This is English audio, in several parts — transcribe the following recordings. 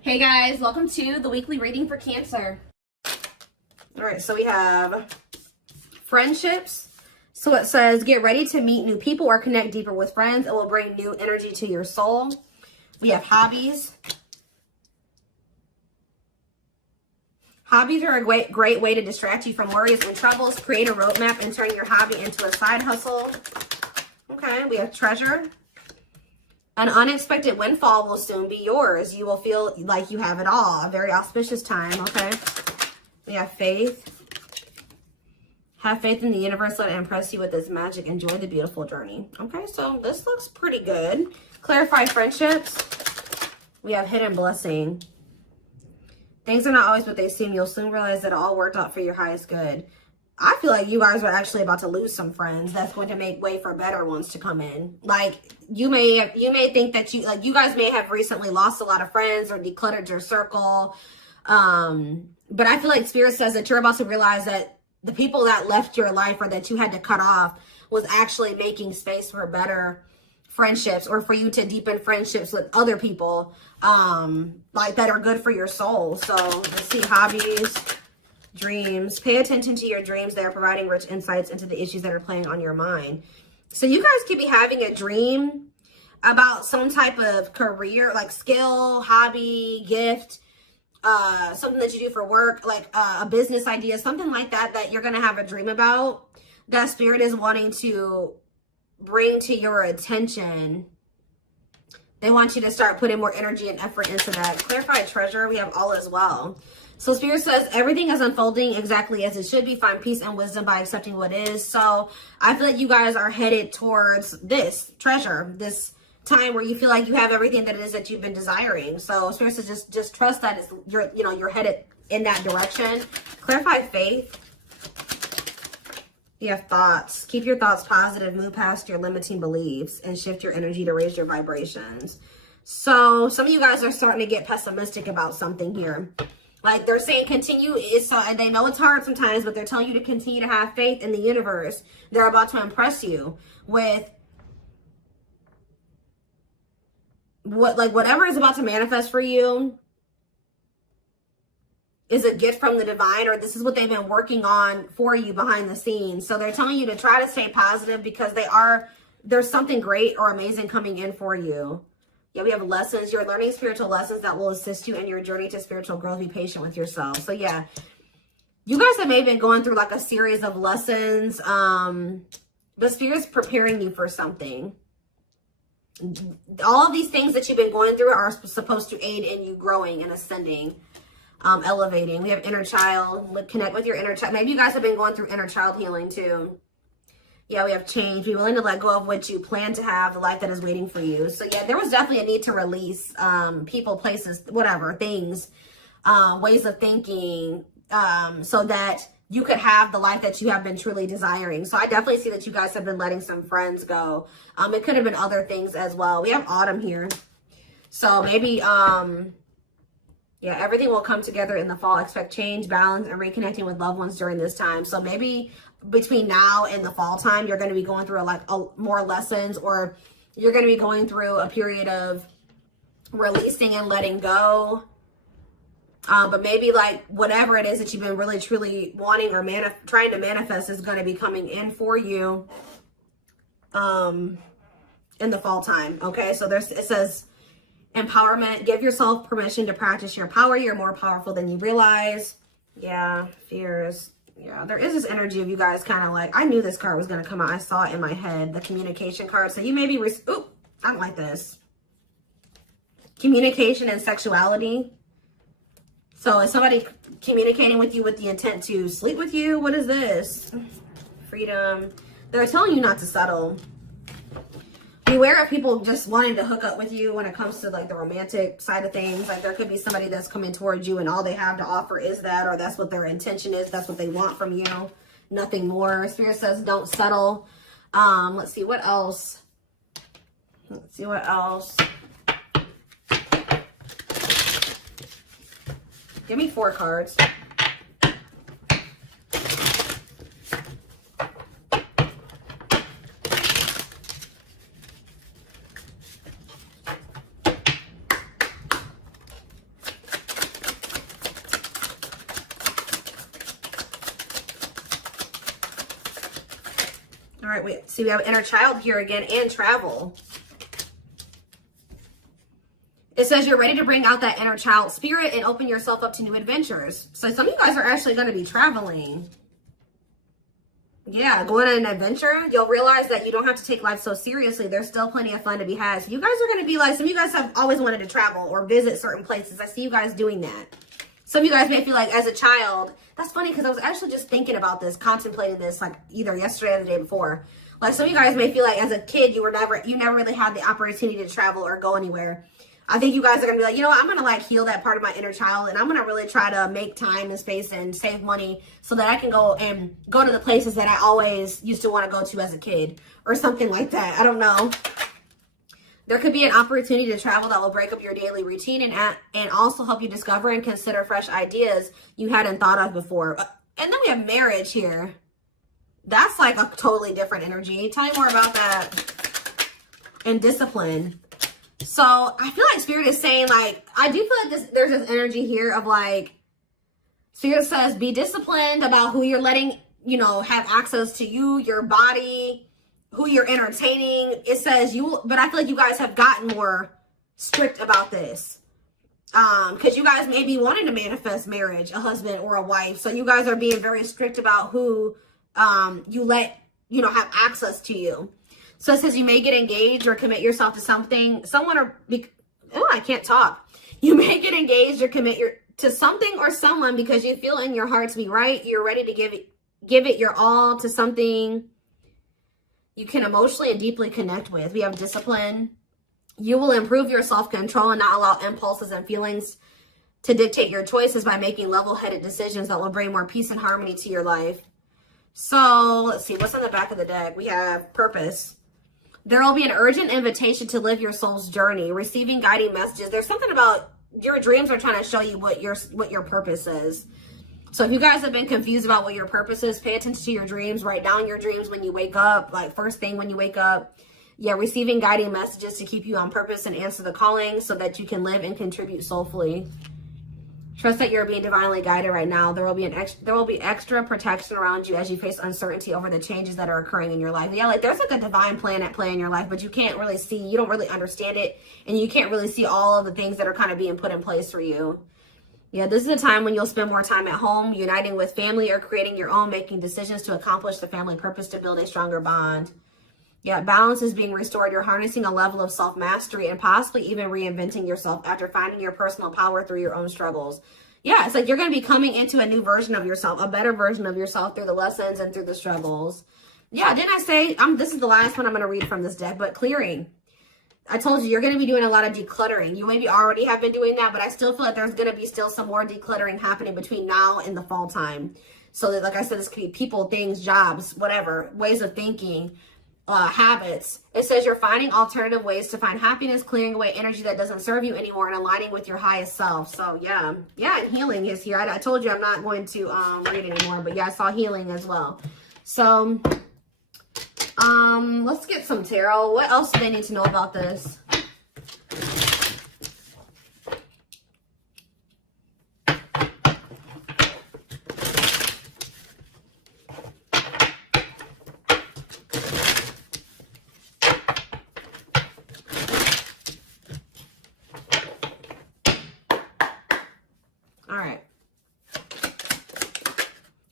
Hey guys, welcome to the weekly reading for Cancer. All right, so we have friendships. So it says, get ready to meet new people or connect deeper with friends. It will bring new energy to your soul. We have hobbies. Hobbies are a great way to distract you from worries and troubles. Create a roadmap and turn your hobby into a side hustle. Okay, we have treasure. An unexpected windfall will soon be yours. You will feel like you have it all. A very auspicious time, okay? We have faith. Have faith in the universe. Let it impress you with its magic. Enjoy the beautiful journey. Okay, so this looks pretty good. Clarify friendships. We have hidden blessing. Things are not always what they seem. You'll soon realize that it all worked out for your highest good. I feel like you guys are actually about to lose some friends. That's going to make way for better ones to come in. Like you may think that you guys may have recently lost a lot of friends or decluttered your circle. But I feel like Spirit says that you're about to realize that the people that left your life or that you had to cut off was actually making space for better friendships or for you to deepen friendships with other people like that are good for your soul. So let's see, hobbies. Dreams. Pay attention to your dreams. They are providing rich insights into the issues that are playing on your mind. So you guys could be having a dream about some type of career, like skill, hobby, gift, something that you do for work, like a business idea, something like that, that you're going to have a dream about that Spirit is wanting to bring to your attention. They want you to start putting more energy and effort into that. Clarify treasure. We have all as well. So Spirit says everything is unfolding exactly as it should be. Find peace and wisdom by accepting what is. So I feel like you guys are headed towards this treasure, this time where you feel like you have everything that it is that you've been desiring. So Spirit says just trust that you're headed in that direction. Clarify faith. You have thoughts. Keep your thoughts positive. Move past your limiting beliefs and shift your energy to raise your vibrations. So some of you guys are starting to get pessimistic about something here. Like they're saying continue, and they know it's hard sometimes, but they're telling you to continue to have faith in the universe. They're about to impress you with whatever is about to manifest for you is a gift from the divine, or this is what they've been working on for you behind the scenes. So they're telling you to try to stay positive because there's something great or amazing coming in for you. Yeah, we have lessons. You're learning spiritual lessons that will assist you in your journey to spiritual growth. Be patient with yourself. So yeah, you guys have maybe been going through like a series of lessons. But Spirit's preparing you for something. All of these things that you've been going through are supposed to aid in you growing and ascending, elevating. We have inner child. Connect with your inner child. Maybe you guys have been going through inner child healing too. Yeah, we have change. Be willing to let go of what you plan to have, the life that is waiting for you. So yeah, there was definitely a need to release people, places, whatever, things, ways of thinking, so that you could have the life that you have been truly desiring. So I definitely see that you guys have been letting some friends go. It could have been other things as well. We have autumn here. So maybe, yeah, everything will come together in the fall. Expect change, balance, and reconnecting with loved ones during this time. So maybe between now and the fall time, you're going to be going through more lessons, or you're going to be going through a period of releasing and letting go. But maybe like whatever it is that you've been really truly wanting or trying to manifest is going to be coming in for you in the fall time. Okay, so it says empowerment. Give yourself permission to practice your power. You're more powerful than you realize. Yeah, fears. Yeah, there is this energy of you guys kind of like, I knew this card was going to come out. I saw it in my head, the communication card. So you may be, ooh, I don't like this. Communication and sexuality. So is somebody communicating with you with the intent to sleep with you? What is this? Freedom. They're telling you not to settle. Beware of people just wanting to hook up with you when it comes to like the romantic side of things. Like there could be somebody that's coming towards you and all they have to offer is that, or that's what their intention is. That's what they want from you. Nothing more. Spirit says don't settle. Let's see what else. Let's see what else. Give me 4 cards. right, we have inner child here again and travel. It says you're ready to bring out that inner child spirit and open yourself up to new adventures. So some of you guys are actually going to be traveling. Yeah, going on an adventure. You'll realize that you don't have to take life so seriously. There's still plenty of fun to be had. So you guys are going to be like, some of you guys have always wanted to travel or visit certain places. I see you guys doing that. Some of you guys may feel like as a child, that's funny because I was actually just thinking about this, contemplating this like either yesterday or the day before. Like some of you guys may feel like as a kid, you never really had the opportunity to travel or go anywhere. I think you guys are going to be like, you know what, I'm going to like heal that part of my inner child, and I'm going to really try to make time and space and save money so that I can go to the places that I always used to want to go to as a kid or something like that. I don't know. There could be an opportunity to travel that will break up your daily routine and also help you discover and consider fresh ideas you hadn't thought of before. And then we have marriage here. That's like a totally different energy. Tell me more about that. And discipline. So I feel like Spirit is saying, like, I do feel like there's this energy here of like, Spirit says, be disciplined about who you're letting, you know, have access to you, your body, who you're entertaining. It says but I feel like you guys have gotten more strict about this. Because you guys may be wanting to manifest marriage, a husband or a wife. So you guys are being very strict about who you let, you know, have access to you. So it says you may get engaged or commit yourself to something, I can't talk. You may get engaged or commit to something or someone because you feel in your heart to be right. You're ready to give it your all to something you can emotionally and deeply connect with. We have discipline. You will improve your self-control and not allow impulses and feelings to dictate your choices by making level-headed decisions that will bring more peace and harmony to your life. So let's see, what's on the back of the deck? We have purpose. There will be an urgent invitation to live your soul's journey, receiving guiding messages. There's something about your dreams are trying to show you what your purpose is. So if you guys have been confused about what your purpose is, pay attention to your dreams. Write down your dreams when you wake up, like first thing when you wake up. Yeah, receiving guiding messages to keep you on purpose and answer the calling so that you can live and contribute soulfully. Trust that you're being divinely guided right now. There will be extra protection around you as you face uncertainty over the changes that are occurring in your life. Yeah, like there's like a divine plan at play in your life, but you can't really see, you don't really understand it, and you can't really see all of the things that are kind of being put in place for you. Yeah, this is a time when you'll spend more time at home, uniting with family or creating your own, making decisions to accomplish the family purpose to build a stronger bond. Yeah, balance is being restored. You're harnessing a level of self-mastery and possibly even reinventing yourself after finding your personal power through your own struggles. Yeah, it's like you're going to be coming into a new version of yourself, a better version of yourself through the lessons and through the struggles. Yeah, didn't I say, this is the last one I'm going to read from this deck, but clearing. I told you, you're going to be doing a lot of decluttering. You maybe already have been doing that, but I still feel like there's going to be still some more decluttering happening between now and the fall time. So that, like I said, this could be people, things, jobs, whatever, ways of thinking. Habits. It says you're finding alternative ways to find happiness, clearing away energy that doesn't serve you anymore, and aligning with your highest self. So yeah, and healing is here. I told you I'm not going to read anymore, but yeah, I saw healing as well. So let's get some tarot. What else do they need to know about this?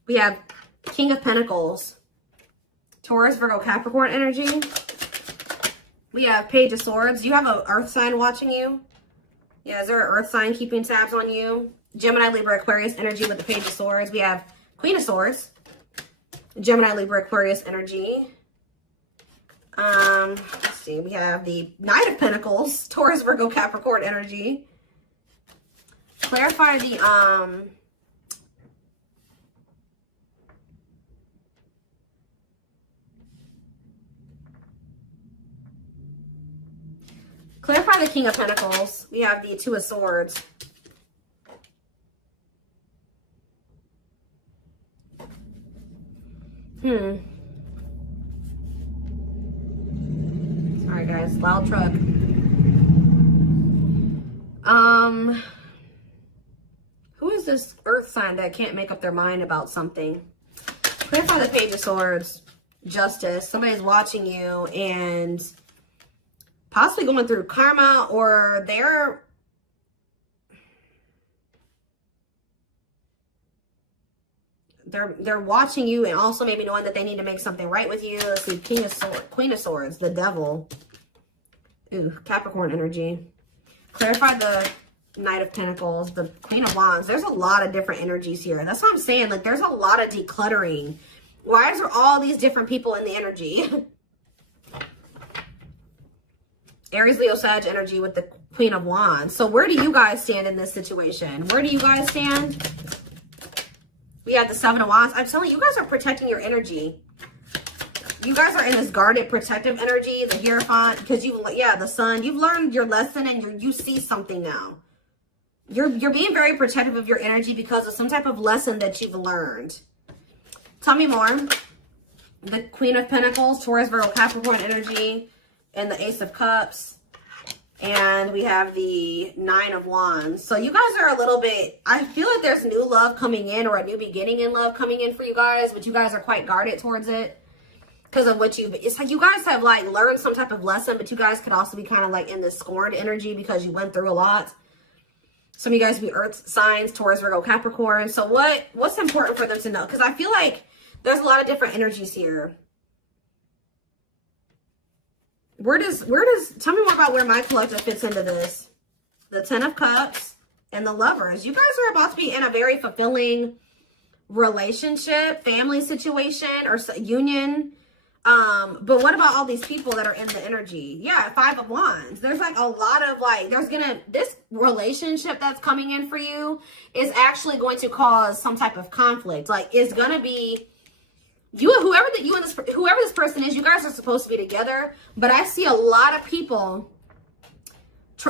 We have King of Pentacles, Taurus, Virgo, Capricorn energy. We have Page of Swords. Do you have an earth sign watching you? Yeah, is there an earth sign keeping tabs on you? Gemini, Libra, Aquarius energy with the Page of Swords. We have Queen of Swords, Gemini, Libra, Aquarius energy. Let's see. We have the Knight of Pentacles, Taurus, Virgo, Capricorn energy. Clarify the clarify the King of Pentacles. We have the Two of Swords. Sorry guys, loud truck. Who is this earth sign that can't make up their mind about something? Clarify the Page of Swords. Justice. Somebody's watching you and possibly going through karma, or they're watching you and also maybe knowing that they need to make something right with you. Let's see, Queen of Swords, the Devil. Ooh, Capricorn energy. Clarify the Knight of Pentacles, the Queen of Wands. There's a lot of different energies here. That's what I'm saying. Like, there's a lot of decluttering. Why is there all these different people in the energy? Aries, Leo, Sag energy with the Queen of Wands. So where do you guys stand in this situation? Where do you guys stand? We have the Seven of Wands. I'm telling you, you guys are protecting your energy. You guys are in this guarded, protective energy. The Hierophant, because the Sun. You've learned your lesson and you see something now. You're being very protective of your energy because of some type of lesson that you've learned. Tell me more. The Queen of Pentacles, Taurus, Virgo, Capricorn energy, and the Ace of Cups. And we have the Nine of Wands. So you guys are a little bit, I feel like there's new love coming in, or a new beginning in love coming in for you guys, but you guys are quite guarded towards it because of what it's like you guys have like learned some type of lesson, but you guys could also be kind of like in this scorned energy because you went through a lot. Some of you guys be earth signs, Taurus, Virgo, Capricorn. So what's important for them to know? Because I feel like there's a lot of different energies here. Where does tell me more about where my collective fits into this? The Ten of Cups and the Lovers. You guys are about to be in a very fulfilling relationship, family situation, or union. But what about all these people that are in the energy? Yeah, Five of Wands. There's like a lot of like, this relationship that's coming in for you is actually going to cause some type of conflict. Like, it's gonna be whoever this person is, you guys are supposed to be together, but I see a lot of people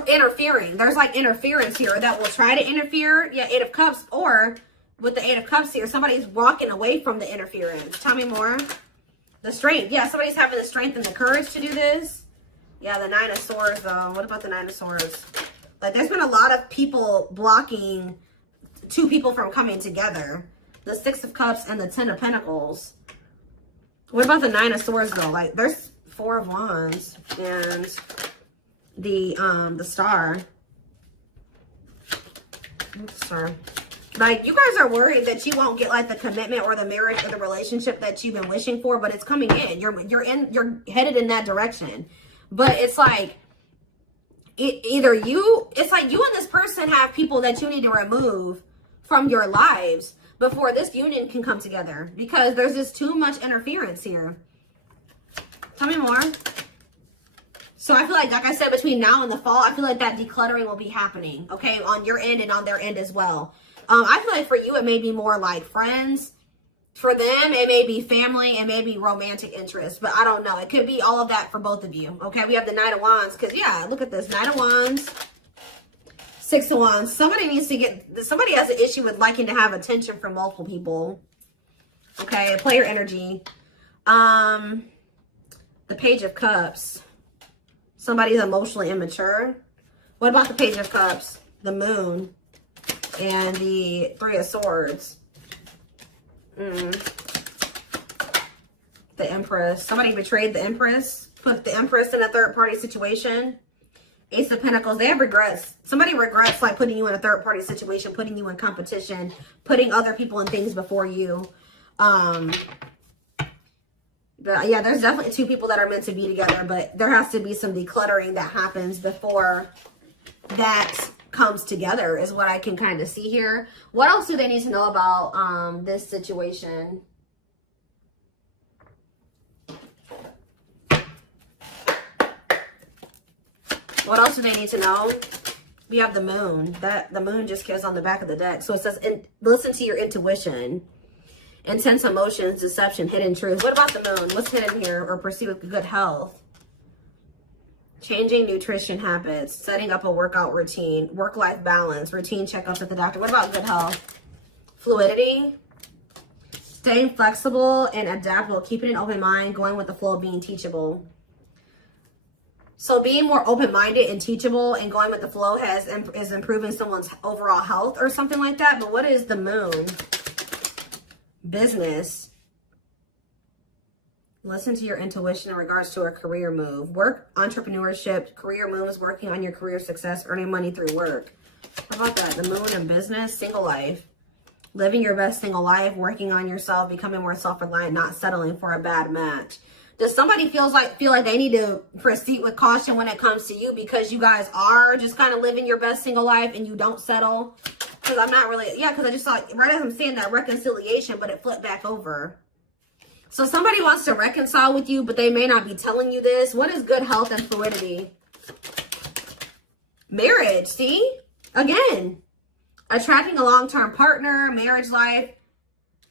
interfering. There's like interference here that will try to interfere. Yeah, Eight of Cups, or with the Eight of Cups here, somebody's walking away from the interference. Tell me more. The strength. Yeah, somebody's having the strength and the courage to do this. Yeah, the Nine of Swords, though. What about the Nine of Swords? Like, there's been a lot of people blocking two people from coming together. The Six of Cups and the Ten of Pentacles. What about the Nine of Swords, though? Like, there's Four of Wands and the Star. Star. Like, you guys are worried that you won't get like the commitment or the marriage or the relationship that you've been wishing for, but it's coming in. You're headed in that direction. But it's like it's like you and this person have people that you need to remove from your lives before this union can come together, because there's just too much interference here. Tell me more. So I feel like I said, between now and the fall, I feel like that decluttering will be happening, okay, on your end and on their end as well. I feel like for you, it may be more like friends. For them, it may be family, and maybe romantic interest, but I don't know. It could be all of that for both of you, okay? We have the Knight of Wands, because, yeah, look at this. Knight of Wands, Six of Wands. Somebody has an issue with liking to have attention from multiple people, okay? Player energy. The Page of Cups. Somebody's emotionally immature. What about the Page of Cups? The Moon and the Three of Swords. The Empress. Somebody betrayed the Empress. Put the Empress in a third-party situation. Ace of Pentacles. They have regrets. Somebody regrets like putting you in a third-party situation, putting you in competition, putting other people and things before you. But yeah, there's definitely two people that are meant to be together, but there has to be some decluttering that happens before that comes together, is what I can kind of see here. What else do they need to know about this situation? What else do they need to know? We have the Moon. The Moon just goes on the back of the deck. So it says, listen to your intuition. Intense emotions, deception, hidden truth. What about the Moon? What's hidden here? Or pursue with good health? Changing nutrition habits, setting up a workout routine, work-life balance, routine checkups at the doctor. What about good health? Fluidity, staying flexible and adaptable, keeping an open mind, going with the flow, being teachable. So being more open-minded and teachable and going with the flow is improving someone's overall health or something like that. But what is the Moon? Business. Listen to your intuition in regards to a career move. Work, entrepreneurship, career moves, working on your career success, earning money through work. How about that? The moon and business, single life. Living your best single life, working on yourself, becoming more self-reliant, not settling for a bad match. Does somebody feel like they need to proceed with caution when it comes to you because you guys are just kind of living your best single life and you don't settle? Because I'm not really, yeah, because I just saw, right as I'm saying that, reconciliation, but it flipped back over. So somebody wants to reconcile with you, but they may not be telling you this. What is good health and fluidity? Marriage, see? Again, attracting a long-term partner, marriage life.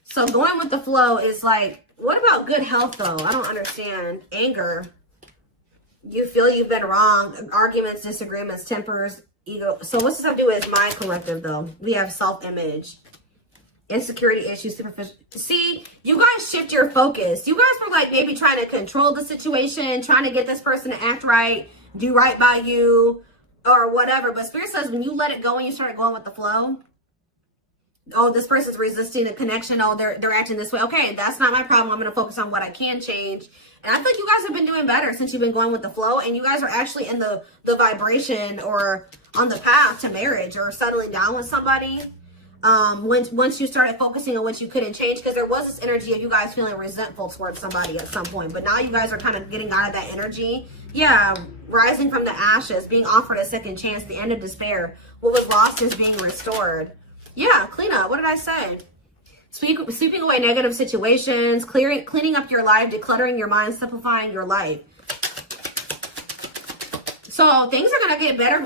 So going with the flow is like, what about good health though? I don't understand. Anger. You feel you've been wrong. Arguments, disagreements, tempers, ego. So what's this have to do with my collective though? We have self-image. Insecurity issues, superficial. See, you guys shift your focus. You guys were like maybe trying to control the situation, trying to get this person to act right, do right by you, or whatever. But Spirit says when you let it go and you start going with the flow, oh, this person's resisting the connection. Oh, they're acting this way. Okay, that's not my problem. I'm going to focus on what I can change. And I think you guys have been doing better since you've been going with the flow. And you guys are actually in the vibration or on the path to marriage or settling down with somebody. Once you started focusing on what you couldn't change, because there was this energy of you guys feeling resentful towards somebody at some point, but now you guys are kind of getting out of that energy. Yeah, rising from the ashes, being offered a second chance, the end of despair. What was lost is being restored. Yeah, clean up. What did I say? Sweeping away negative situations, cleaning up your life, decluttering your mind, simplifying your life. So things are going to get better.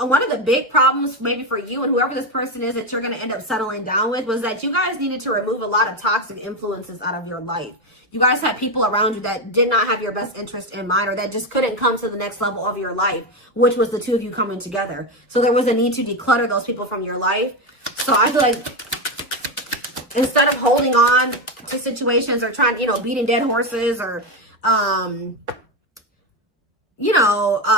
One of the big problems maybe for you and whoever this person is that you're going to end up settling down with was that you guys needed to remove a lot of toxic influences out of your life. You guys had people around you that did not have your best interest in mind or that just couldn't come to the next level of your life, which was the two of you coming together. So there was a need to declutter those people from your life. So I feel like instead of holding on to situations or trying, beating dead horses or,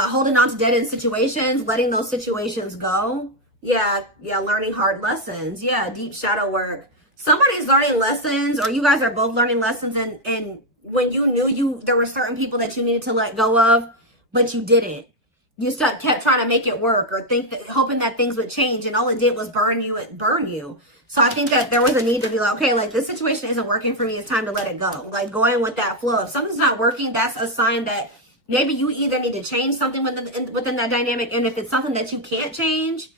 holding on to dead end situations, letting those situations go. Yeah, learning hard lessons. Yeah, deep shadow work. Somebody's learning lessons, or you guys are both learning lessons, and when you knew there were certain people that you needed to let go of, but you didn't. You kept trying to make it work or hoping that things would change, and all it did was burn you. So I think that there was a need to be like, okay, like this situation isn't working for me. It's time to let it go. Like going with that flow. If something's not working, that's a sign that maybe you either need to change something within that dynamic. And if it's something that you can't change,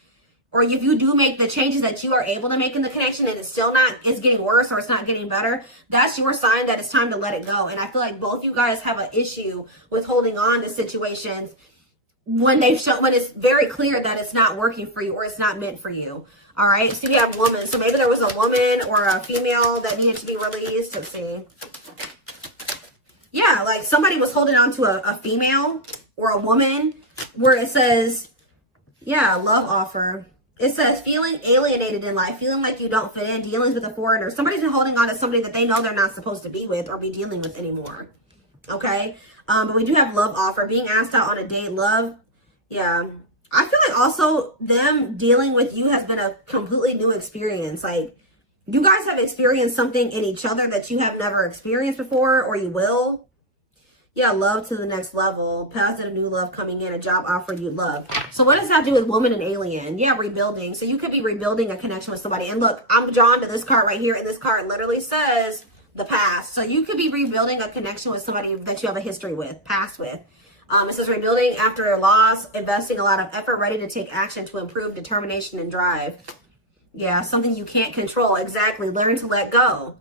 or if you do make the changes that you are able to make in the connection and it's getting worse or it's not getting better, that's your sign that it's time to let it go. And I feel like both you guys have an issue with holding on to situations when it's very clear that it's not working for you or it's not meant for you. All right. So you have woman. So maybe there was a woman or a female that needed to be released. Let's see. Yeah, like somebody was holding on to a female or a woman where it says, yeah, love offer. It says feeling alienated in life, feeling like you don't fit in, dealings with a foreigner. Somebody's been holding on to somebody that they know they're not supposed to be with or be dealing with anymore. Okay. But we do have love offer, being asked out on a date, love. Yeah. I feel like also them dealing with you has been a completely new experience. Like you guys have experienced something in each other that you have never experienced before, or you will. Yeah, love to the next level. Positive new love coming in, a job offer you love. So what does that do with woman and alien? Yeah, rebuilding. So you could be rebuilding a connection with somebody. And look, I'm drawn to this card right here. And this card literally says the past. So you could be rebuilding a connection with somebody that you have a history with, past with. It says rebuilding after a loss, investing a lot of effort, ready to take action to improve determination and drive. Yeah, something you can't control. Exactly. Learn to let go.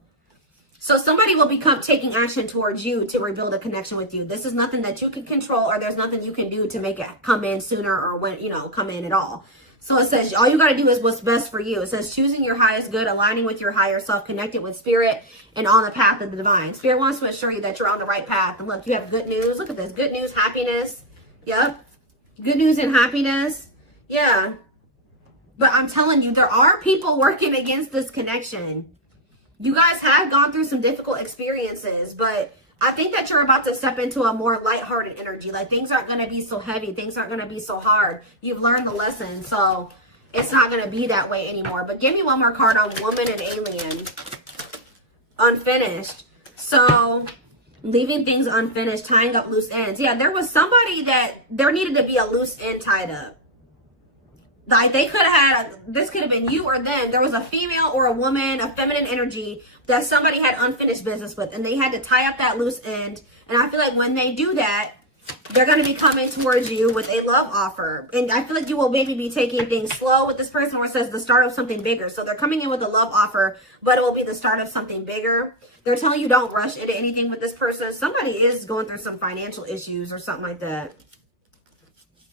So somebody will become taking action towards you to rebuild a connection with you. This is nothing that you can control, or there's nothing you can do to make it come in sooner or when, come in at all. So it says all you got to do is what's best for you. It says choosing your highest good, aligning with your higher self, connected with spirit, and on the path of the divine. Spirit wants to assure you that you're on the right path. And look, you have good news. Look at this. Good news, happiness. Yep. Good news and happiness. Yeah. But I'm telling you, there are people working against this connection. You guys have gone through some difficult experiences, but I think that you're about to step into a more lighthearted energy. Like things aren't going to be so heavy. Things aren't going to be so hard. You've learned the lesson, so it's not going to be that way anymore. But give me one more card on woman and alien. Unfinished. So Leaving things unfinished, tying up loose ends. Yeah, there was somebody that there needed to be a loose end tied up. Like they could have had, this could have been you or them. There was a female or a woman, a feminine energy that somebody had unfinished business with, and they had to tie up that loose end. And I feel like when they do that, they're going to be coming towards you with a love offer. And I feel like you will maybe be taking things slow with this person, where it says the start of something bigger. So they're coming in with a love offer, but it will be the start of something bigger. They're telling you don't rush into anything with this person. Somebody is going through some financial issues or something like that.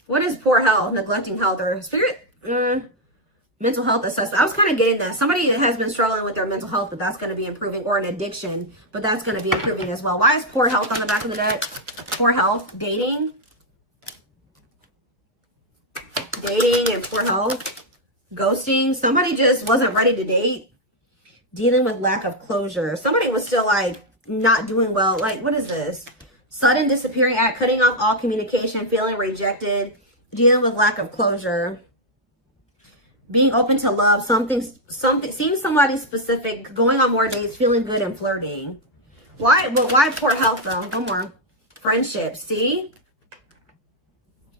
What is poor health, neglecting health, or spirit? Mental health assessment. I was kind of getting that. Somebody has been struggling with their mental health, but that's going to be improving, or an addiction, but that's going to be improving as well. Why is poor health on the back of the deck? Poor health, dating and poor health, ghosting. Somebody just wasn't ready to date, dealing with lack of closure. Somebody was still like not doing well. Like, what is this? Sudden disappearing act, cutting off all communication, feeling rejected, dealing with lack of closure. Being open to love, something, seeing somebody specific, going on more dates, feeling good and flirting. Why? Well, why poor health though? One more. Friendships. See?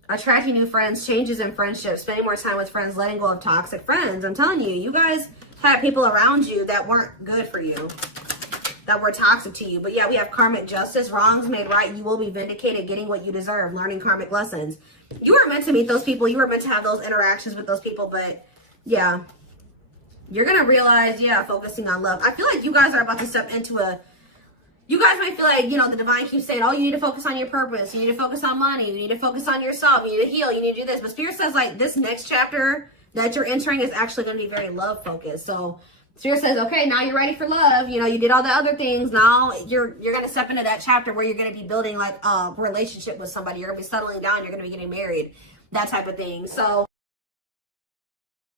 Attracting new friends, changes in friendships, spending more time with friends, letting go of toxic friends. I'm telling you, you guys had people around you that weren't good for you, that were toxic to you. But yeah, we have karmic justice, wrongs made right. You will be vindicated, getting what you deserve, learning karmic lessons. You were meant to meet those people. You were meant to have those interactions with those people, but yeah, you're going to realize, yeah, focusing on love. I feel like you guys are about to step into you guys might feel like, you know, the divine keeps saying, oh, you need to focus on your purpose. You need to focus on money. You need to focus on yourself. You need to heal. You need to do this. But Spirit says, like, this next chapter that you're entering is actually going to be very love focused. So Spirit says, okay, now you're ready for love. You know, you did all the other things. Now you're going to step into that chapter where you're going to be building like a relationship with somebody. You're going to be settling down. You're going to be getting married, that type of thing. So